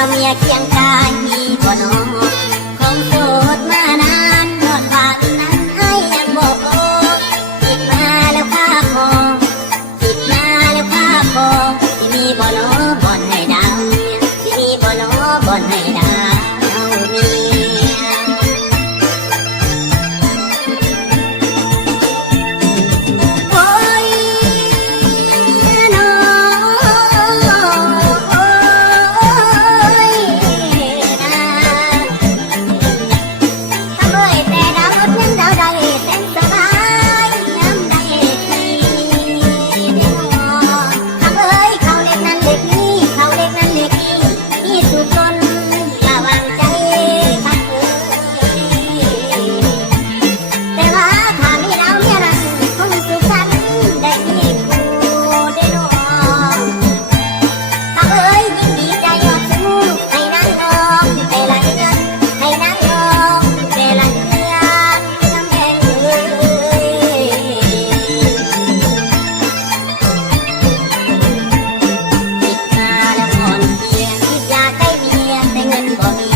าวเมียเคียงกายมีบ่นอคงโสดมานานนอนว่านั้นให้ยังบอกคิดมาแล้วข้าพอคิดมาแล้วข้าพอที่มีบ่นอบ่อนให้ดาวเมียที่มีบ่นอบ่อนให้ดาวเมียโอ้ยน้อโอ้ยนะทำเอ้ยแต่ดาวรถยังดาวใดแสนสบายย้ำใดที่เดียวทำเอ้ยเขาเล็กนั้นเล็กนี้เขาเล็กนั้นเล็กนี้ที่สุดจนระวังใจทักเอ้ยแต่ว่าถ้ามีดาวเมียนั้นคงสุขสันต์ได้มีคู่ได้น้องทักเอ้ยยิ่งดีใจยอดสูงให้นางนองแต่ละเดือนให้นางนองแต่ละเดือนน้ำแดงเอ้ย คิดมาแล้วผ่อนเพลียคิดอยากได้เมียแต่เงินบ่มี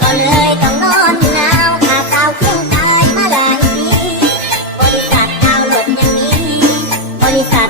ก็เลยต้องนอนหนาวขาดสาวเคียงกายมาหลายปีบริษัทดาวรถยังมีบริษัท